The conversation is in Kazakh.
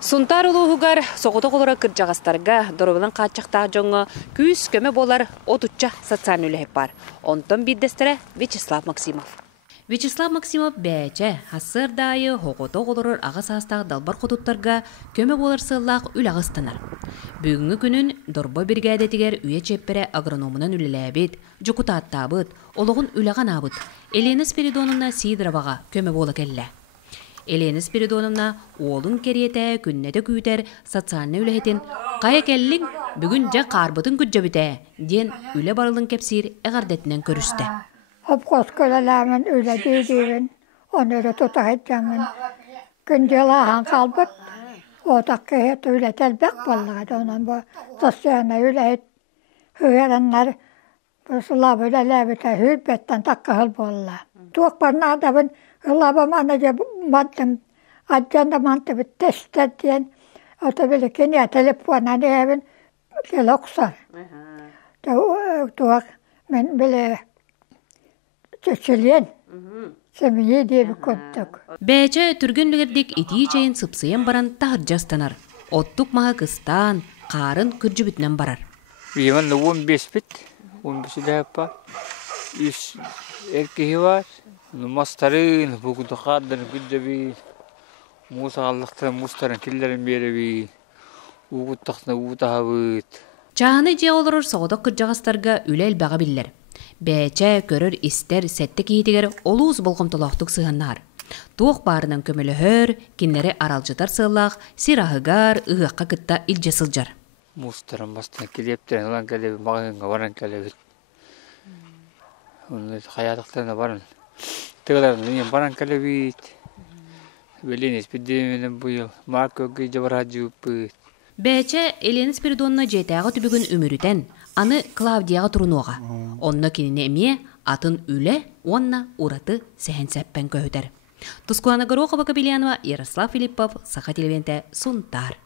Сунтар улуғығар соғыты қолыра кіржағастарға дұрыбынан қатшақтағы жоңы күйіс көмі болар отучча социаль үләйіп бар. Онтон биддестері Вячеслав Максимов. Вячеслав Максимов бәчі хасыр дайы хоғыты қолырыр ағас астағы далбар құтыттарға көмі болар сыллақ үл ағыстанар. Бүгінгі күнін дұрбы бригадетігер үйе чеппері агрономынан үліләбет, жүкута аттабыт, олығын үліған абыт, Елена Спиридоновна Сидороваға көмі болы кәлі. Елена Спиридоновна олың кереті күннеті күйтер социальны үләхетін қая кәлің бүгін жа қарбытын күтжі біті ден үлі барылың кәпсір әғардетінен көрісті. Опқос көлеләмін үлі дейдейін, оны өрі тұтағыдамын. Күнделаған қалбыт, отақ кәйет үлі тәлбәк болғады. Онан бұл социальны үләхет үйерінлер сұлап үләләбіті хүлбеттен таққығыл болла. Туық барна адабын Лабамана же мантым, аджанда манты бит тестеден, ото биле кене телефона небен келоксар. Туак мен биле чечелен. Семье деп көттүк. Бәче түргөнлүгердик ити чейин сыпсыйын баран тахыр жастанар. Оттук мага кыстан, карын күржүбүтнен барар. Биман 15 бит, 15 дәппа. Иш эркеги бар. Мастарын, бүгінді қадын күнде бей, мұсағалықтан мұстарын келдерін бері бей, ұғыттақсына ұғытаға бұд. Чағаны же олырыр соғыдық күржағастарға үлел баға білдер. Бәчә көрір істер сәтті кейтігер олуыз болғымтылақтық сығаннар. Туық барынан көмілі хөр, кенлері аралжытар сылақ, сирағығар, ұғаққа күтті илже сылжар. Мұстарын бастан келептерін, ұлан кәлебі, мағынға баран кәлебі. Оны қаядықтарына баран. Тегелерden baran kalabit, Беленес пидеменен буйыл, Маркоги жабараджупыт. Бәче Елена Спиридоновна жетағы түбігін өмірітен, аны Клавдияға тұрынуға. Онна кеніне әме атын үлі, онна ураты сәхен сәппен көйтер. Тускуана Горохова Кабелянова, Ярослав Филиппов, Саха Телевенте, Сунтар.